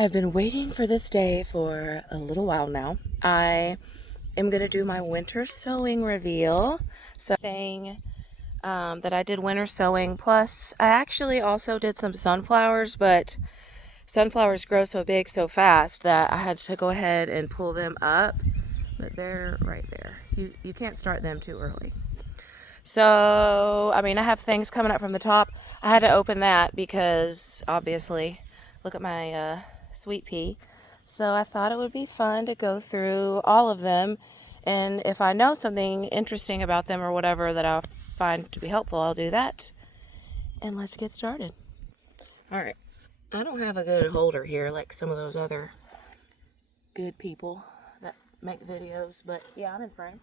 I've been waiting for this day for a little while now. I am going to do my winter sowing reveal. That I did winter sowing. Plus, I actually also did some sunflowers, but sunflowers grow so big so fast that I had to go ahead and pull them up. But they're right there. You can't start them too early. So, I mean, I have things coming up from the top. I had to open that because, obviously, look at my sweet pea. So I thought it would be fun to go through all of them. And if I know something interesting about them or whatever that I'll find to be helpful, I'll do that. And let's get started. All right. I don't have a good holder here like some of those other good people that make videos. But yeah, I'm in frame.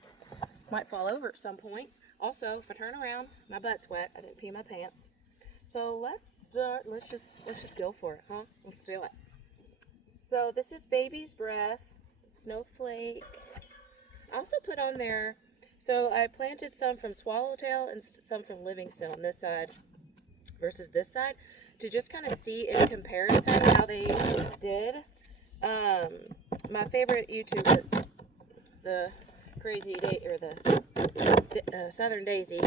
Might fall over at some point. Also, if I turn around, my butt's wet. I didn't pee my pants. So let's start. Let's just go for it, huh? Let's do it. So this is Baby's Breath, Snowflake. I also put on there, so I planted some from Swallowtail and some from Livingston on this side versus this side to just kind of see in comparison how they did. My favorite YouTuber, the Crazy Day or the Southern Daisy,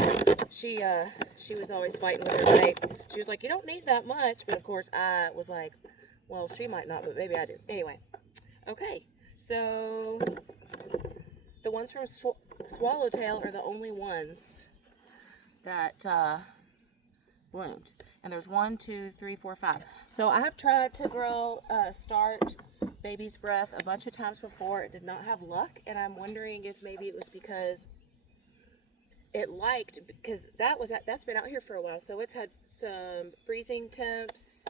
she was always fighting with her weight. She was like, "You don't need that much," but of course I was like, "Well, she might not, but maybe I do." Anyway, okay, so the ones from Swallowtail are the only ones that bloomed, and there's 1, 2, 3, 4, 5. So I have tried to grow start Baby's Breath a bunch of times before. It did not have luck, and I'm wondering if maybe it was because that's been out here for a while, so it's had some freezing temps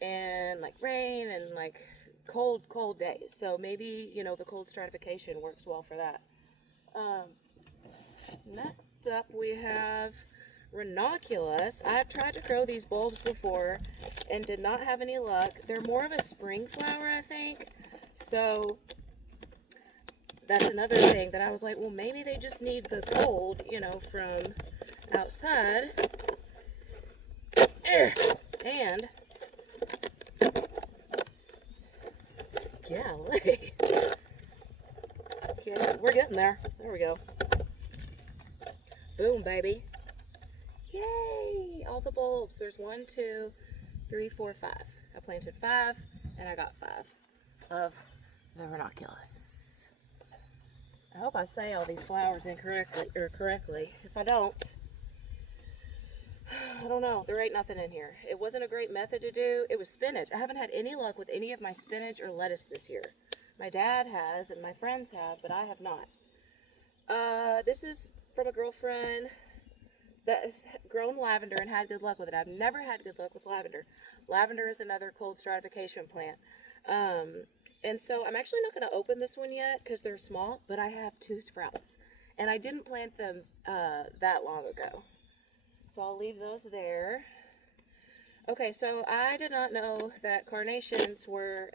and like rain and like cold days. So maybe, the cold stratification works well for that. Next up we have Ranunculus. I've tried to grow these bulbs before and did not have any luck. They're more of a spring flower, I think. So that's another thing that I was like, well, maybe they just need the cold, from outside. And golly. Okay, we're getting there. There we go. Boom, baby. Yay! All the bulbs. There's 1, 2, 3, 4, 5. I planted 5, and I got 5 of the ranunculus. I hope I say all these flowers correctly. If I don't, I don't know. There ain't nothing in here. It wasn't a great method to do. It was spinach. I haven't had any luck with any of my spinach or lettuce this year. My dad has, and my friends have, but I have not. This is from a girlfriend that has grown lavender and had good luck with it. I've never had good luck with lavender. Lavender is another cold stratification plant. And so I'm actually not going to open this one yet because they're small, but I have 2 sprouts. And I didn't plant them that long ago. So I'll leave those there. Okay, so I did not know that carnations were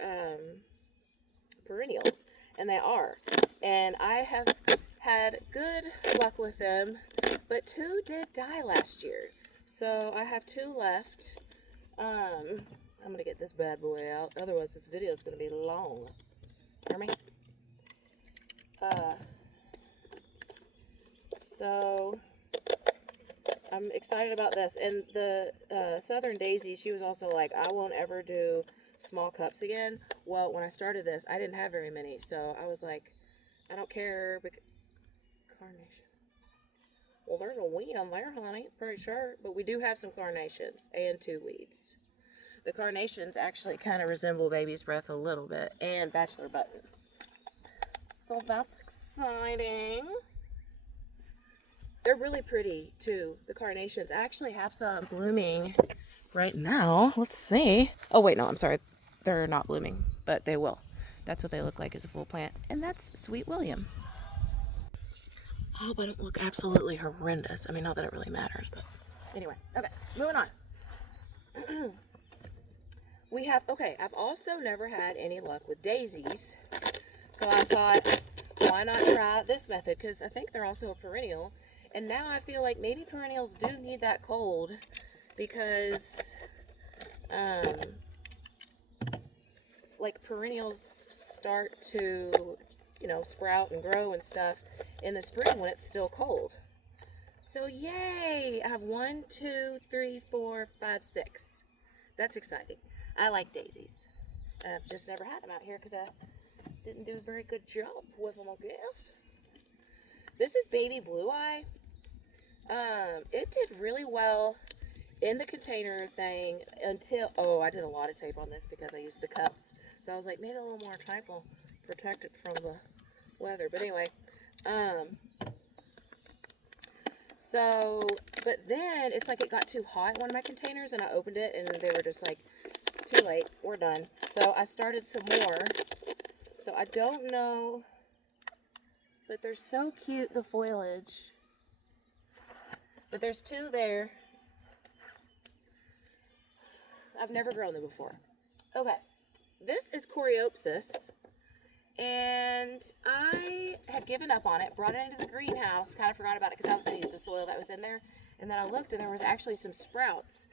perennials, and they are. And I have had good luck with them, but 2 did die last year. So I have 2 left. I'm going to get this bad boy out. Otherwise, this video is going to be long. Hear me? So I'm excited about this. And the Southern Daisy, she was also like, I won't ever do small cups again. Well, when I started this, I didn't have very many. So I was like, I don't care. Carnation. Well, there's a weed on there, honey. Pretty sure. But we do have some carnations and 2 weeds. The carnations actually kind of resemble Baby's Breath a little bit, and Bachelor Button. So that's exciting. They're really pretty, too, the carnations. I actually have some blooming right now. Let's see. Oh, wait, no, I'm sorry. They're not blooming, but they will. That's what they look like as a full plant. And that's Sweet William. I hope I don't look absolutely horrendous. I mean, not that it really matters, but anyway. Okay, moving on. I've also never had any luck with daisies. So I thought, why not try this method? Because I think they're also a perennial. And now I feel like maybe perennials do need that cold because like perennials start to, you know, sprout and grow and stuff in the spring when it's still cold. So yay! I have 1, 2, 3, 4, 5, 6. That's exciting. I like daisies. I've just never had them out here because I didn't do a very good job with them, I guess. This is baby blue eye. It did really well in the container thing until, oh, I did a lot of tape on this because I used the cups. So I was like, maybe a little more tape will protect it from the weather. But anyway, so, but then it's like it got too hot in one of my containers and I opened it and they were just like, too late, we're done. So I started some more. So I don't know, but they're so cute, the foliage. But there's 2 there. I've never grown them before. Okay, this is Coreopsis, and I had given up on it, brought it into the greenhouse, kind of forgot about it because I was going to use the soil that was in there, and then I looked and there was actually some sprouts,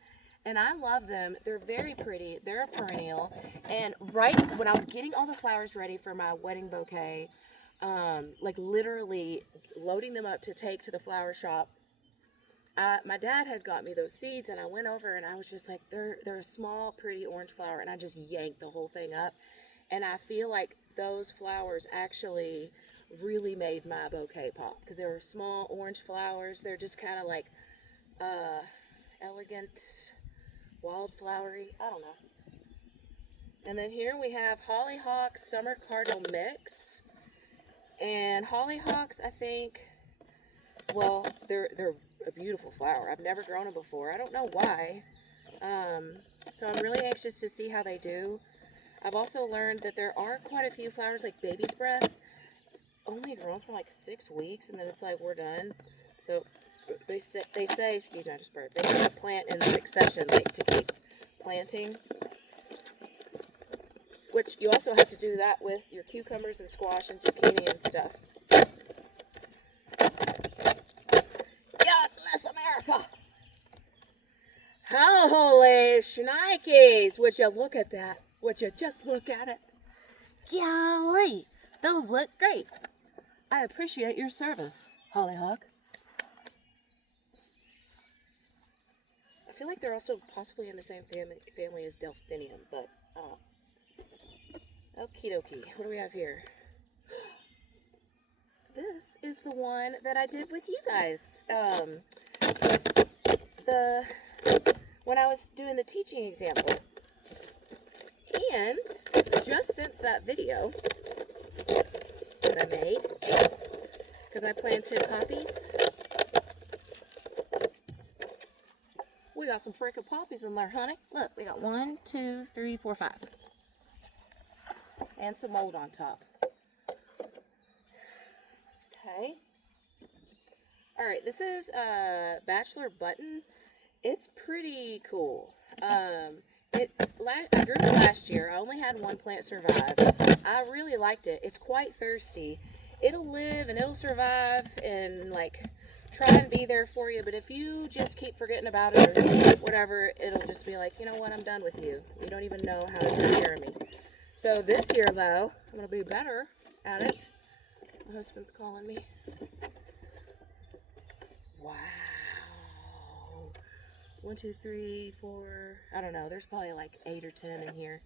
and I love them. They're very pretty. They're a perennial, and right when I was getting all the flowers ready for my wedding bouquet, like literally loading them up to take to the flower shop, my dad had got me those seeds, and I went over and I was just like, they're a small, pretty orange flower, and I just yanked the whole thing up. And I feel like those flowers actually really made my bouquet pop because they were small orange flowers. They're just kind of like elegant, wildflowery. I don't know. And then here we have Hollyhock Summer Cardinal Mix. And hollyhocks, I think, well, they're a beautiful flower. I've never grown them before. I don't know why. So I'm really anxious to see how they do. I've also learned that there are quite a few flowers like baby's breath. Only grows for like 6 weeks, and then it's like we're done. So they say, excuse me, I just burped. They say to plant in succession, like to keep planting. Which you also have to do that with your cucumbers and squash and zucchini and stuff. God bless America. Holy shnikes. Would you look at that? Would you just look at it? Golly, those look great. I appreciate your service, Hollyhock. I feel like they're also possibly in the same family as Delphinium, but okie dokie. What do we have here? This is the one that I did with you guys. When I was doing the teaching example. And just since that video that I made, because I planted poppies, we got some freaking poppies in there, honey. Look, we got 1, 2, 3, 4, 5. And some mold on top. Okay. Alright, this is Bachelor Button. It's pretty cool. I grew it last year. I only had 1 plant survive. I really liked it. It's quite thirsty. It'll live and it'll survive and like try and be there for you. But if you just keep forgetting about it or whatever, it'll just be like, you know what, I'm done with you. You don't even know how to take care of me. So this year though, I'm going to be better at it. My husband's calling me. Wow. 1, 2, 3, 4. I don't know. There's probably like 8 or 10 in here.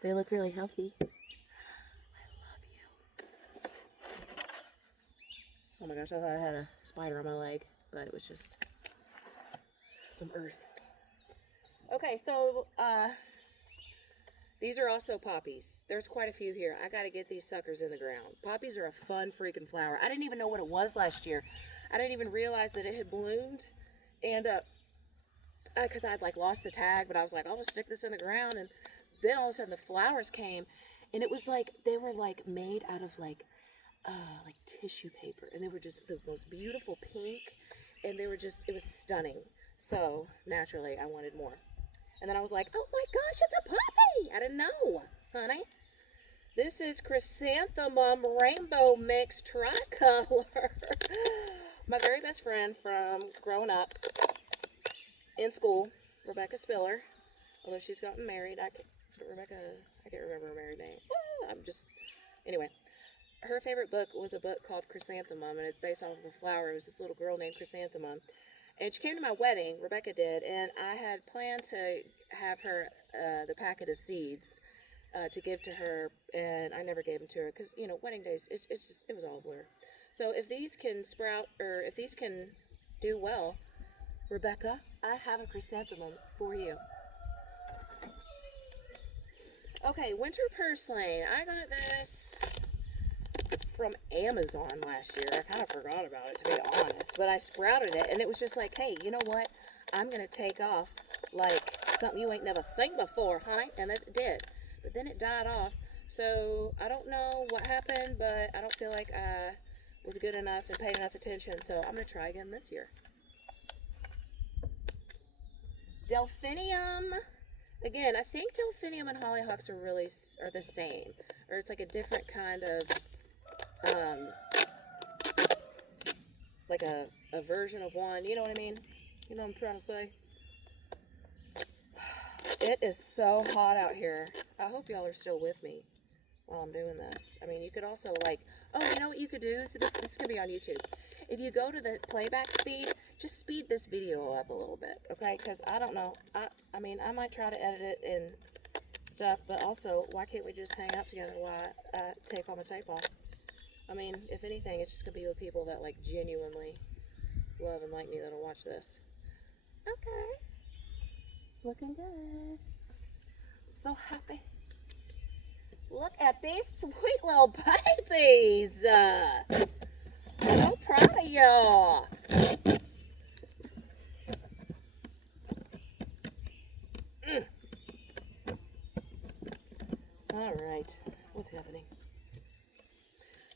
They look really healthy. I love you. Oh my gosh, I thought I had a spider on my leg, but it was just some earth. Okay, so these are also poppies. There's quite a few here. I got to get these suckers in the ground. Poppies are a fun freaking flower. I didn't even know what it was last year. I didn't even realize that it had bloomed. And because I had like lost the tag, but I was like, I'll just stick this in the ground. And then all of a sudden the flowers came, and it was like they were like made out of like tissue paper, and they were just the most beautiful pink, and they were just, it was stunning. So naturally I wanted more. And then I was like, oh my gosh, it's a poppy! I didn't know, honey. This is Chrysanthemum Rainbow Mix Tricolor. My very best friend from growing up in school, Rebecca Spiller, although she's gotten married, Rebecca, I can't remember her married name. Anyway. Her favorite book was a book called Chrysanthemum, and it's based off of a flower. It was this little girl named Chrysanthemum. And she came to my wedding, Rebecca did, and I had planned to have her the packet of seeds to give to her, and I never gave them to her because, you know, wedding days, it was all a blur. So if these can sprout, or if these can do well, Rebecca, I have a chrysanthemum for you. Okay, winter purslane. I got this from Amazon last year. I kind of forgot about it, to be honest, but I sprouted it, and it was just like, hey, you know what? I'm going to take off like something you ain't never seen before, honey, and it did. But then it died off, so I don't know what happened, but I don't feel like I was good enough and paid enough attention, so I'm going to try again this year. Delphinium. Again, I think delphinium and hollyhocks are the same, or it's like a different kind of like a version of one, you know what I mean? You know what I'm trying to say? It is so hot out here. I hope y'all are still with me while I'm doing this. I mean, you could also like, oh, you know what you could do? So this could be on YouTube. If you go to the playback speed, just speed this video up a little bit, okay? Because I don't know. I mean, I might try to edit it and stuff, but also, why can't we just hang out together while I take all my tape off? I mean, if anything, it's just going to be with people that, like, genuinely love and like me that'll watch this. Okay. Looking good. So happy. Look at these sweet little babies. So proud of y'all. All right. What's happening?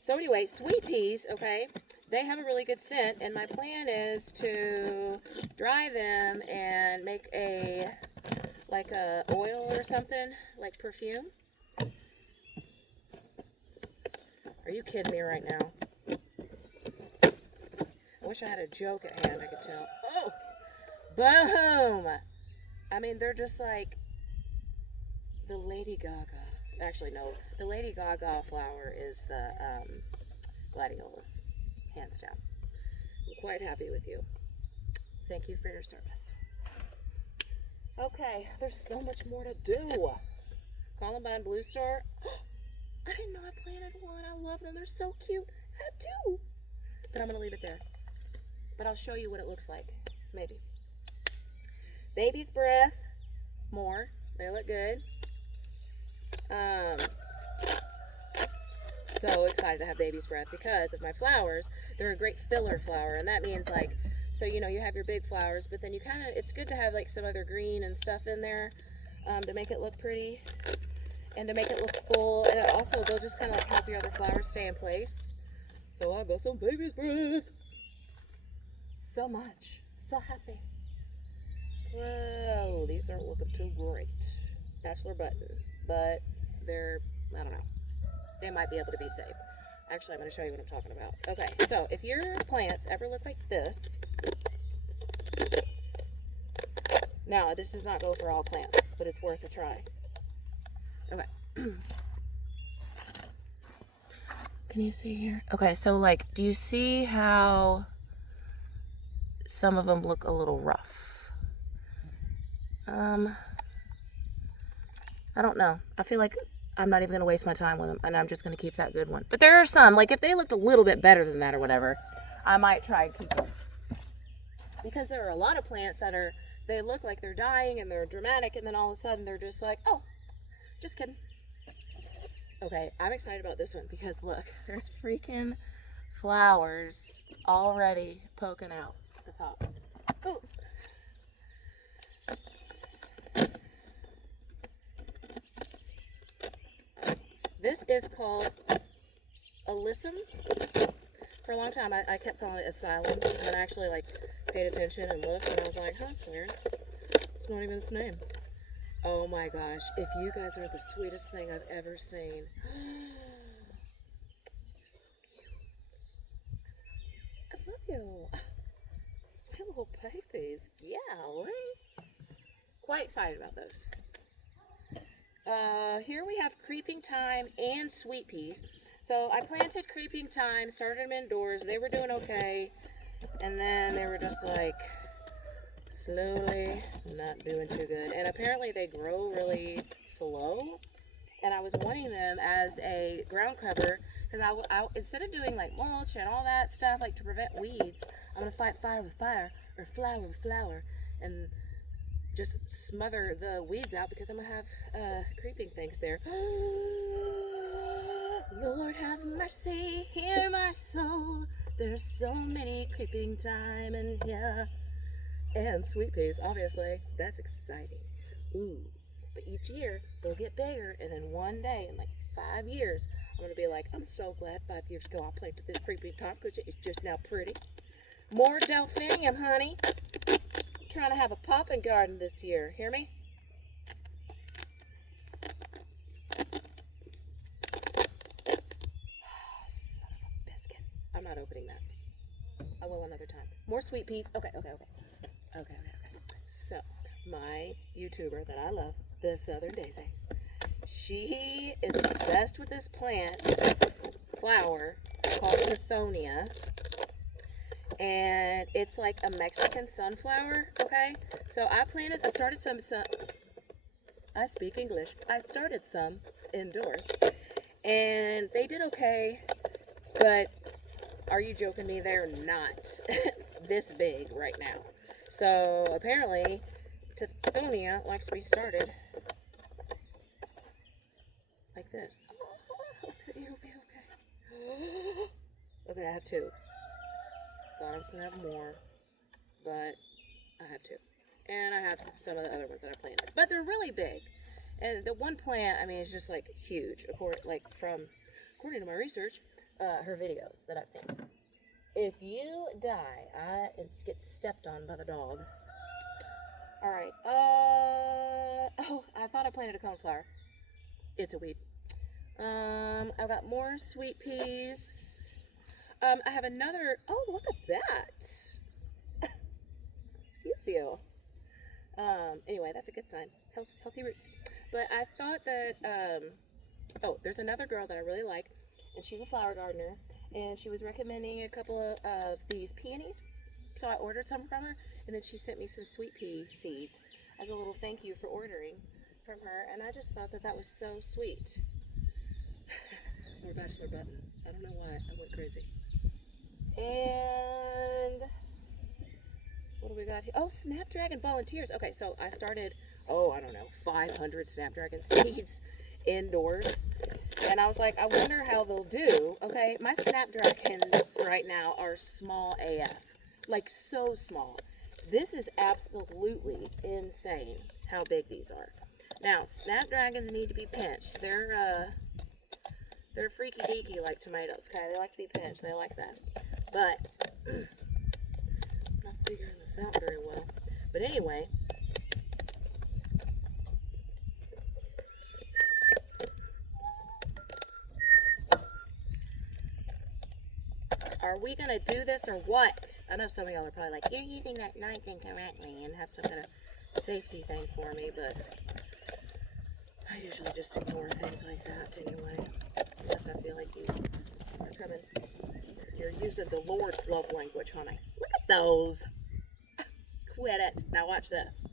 So anyway, sweet peas, okay, they have a really good scent, and my plan is to dry them and make like a oil or something, like perfume. Are you kidding me right now? I wish I had a joke at hand I could tell. Oh! Boom! I mean, they're just like the Lady Gaga. Actually, no. The Lady Gaga flower is the gladiolus. Hands down. I'm quite happy with you. Thank you for your service. Okay, there's so much more to do. Columbine Blue Star. I didn't know I planted one. I love them. They're so cute. I have two. But I'm going to leave it there. But I'll show you what it looks like. Maybe. Baby's Breath. More. They look good. So excited to have Baby's Breath because of my flowers. They're a great filler flower, and that means like, so you know, you have your big flowers, but then you kind of, it's good to have like some other green and stuff in there to make it look pretty and to make it look full, and it also they'll just kind of like help your other flowers stay in place. So I got some Baby's Breath. So much. So happy. Whoa, these aren't looking too great. Bachelor button, but they're, I don't know. They might be able to be saved. Actually, I'm going to show you what I'm talking about. Okay, so if your plants ever look like this, now this does not go for all plants, but it's worth a try. Okay. Can you see here? Okay, so like, do you see how some of them look a little rough? I don't know. I feel like I'm not even going to waste my time with them, and I'm just going to keep that good one. But there are some, like if they looked a little bit better than that or whatever, I might try and keep them. Because there are a lot of plants that are, they look like they're dying and they're dramatic, and then all of a sudden they're just like, oh, just kidding. Okay, I'm excited about this one because look, there's freaking flowers already poking out the top. Oh. This is called Alyssum. For a long time, I kept calling it Asylum, and then I actually like paid attention and looked, and I was like, huh, it's weird. It's not even its name. Oh my gosh, if you guys are the sweetest thing I've ever seen. You're so cute. I love you. Sweet little babies. Yeah, quite excited about those. Here we have creeping thyme and sweet peas. So I planted creeping thyme, started them indoors. They were doing okay. And then they were just like slowly not doing too good. And apparently they grow really slow. And I was wanting them as a ground cover because I instead of doing like mulch and all that stuff like to prevent weeds, I'm gonna fight fire with fire or flower with flower and just smother the weeds out because I'm gonna have creeping things there. Lord have mercy, hear my soul. There's so many creeping thyme in here. And sweet peas, obviously. That's exciting. Ooh. But each year, they'll get bigger. And then one day, in like 5 years, I'm going to be like, I'm so glad 5 years ago I planted this creeping thyme because it's just now pretty. More delphinium, honey. I'm trying to have a popping garden this year. Hear me? Son of a biscuit. I'm not opening that. I will another time. More sweet peas. Okay. So, my YouTuber that I love, the Southern Daisy, she is obsessed with this plant, flower, called Tithonia. And it's like a Mexican sunflower, okay? So I started some I speak English. I started some indoors. And they did okay, but are you joking me? They're not this big right now. So apparently, Tithonia likes to be started like this. Oh, it'll be okay. Okay, I have 2. Thought I was gonna have more, but I have 2. And I have some of the other ones that I planted. But they're really big. And the one plant, I mean, is just like huge. According to my research, her videos that I've seen. If you die, and get stepped on by the dog. Alright, oh, I thought I planted a coneflower. It's a weed. I've got more sweet peas. I have another, oh, look at that. Excuse you. Anyway, that's a good sign. Healthy roots. But I thought that, oh, there's another girl that I really like, and she's a flower gardener, and she was recommending a couple of these peonies. So I ordered some from her, and then she sent me some sweet pea seeds as a little thank you for ordering from her, and I just thought that that was so sweet. More bachelor button. I don't know why I went crazy. And what do we got here? Oh, Snapdragon volunteers. Okay, so I started, I don't know, 500 Snapdragon seeds indoors. And I was like, I wonder how they'll do. Okay, my Snapdragons right now are small AF. Like, so small. This is absolutely insane how big these are. Now, Snapdragons need to be pinched. They're freaky deaky like tomatoes, okay? They like to be pinched. They like that. But, I'm not figuring this out very well. But anyway, are we going to do this or what? I know some of y'all are probably like, you're using that knife incorrectly and have some kind of safety thing for me, but I usually just ignore things like that anyway. Unless I feel like you're using the Lord's love language, honey. Look at those. Quit it. Now watch this.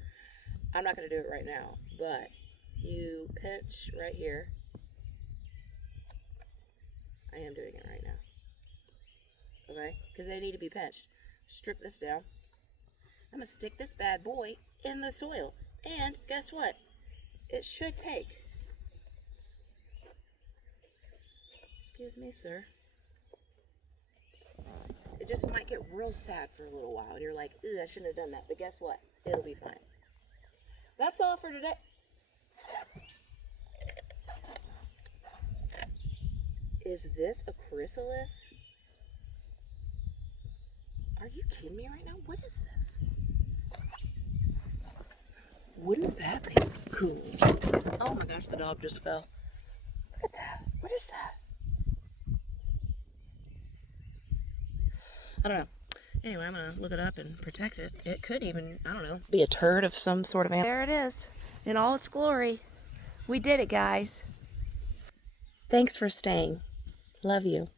I'm not going to do it right now, but you pinch right here. I am doing it right now. Okay? Because they need to be pinched. Strip this down. I'm going to stick this bad boy in the soil. And guess what? It should take. Excuse me, sir. It just might get real sad for a little while. And you're like, I shouldn't have done that. But guess what? It'll be fine. That's all for today. Is this a chrysalis? Are you kidding me right now? What is this? Wouldn't that be cool? Oh my gosh, the dog just fell. Look at that. What is that? I don't know. Anyway, I'm going to look it up and protect it. It could even, I don't know, be a turd of some sort of animal. There it is in all its glory. We did it, guys. Thanks for staying. Love you.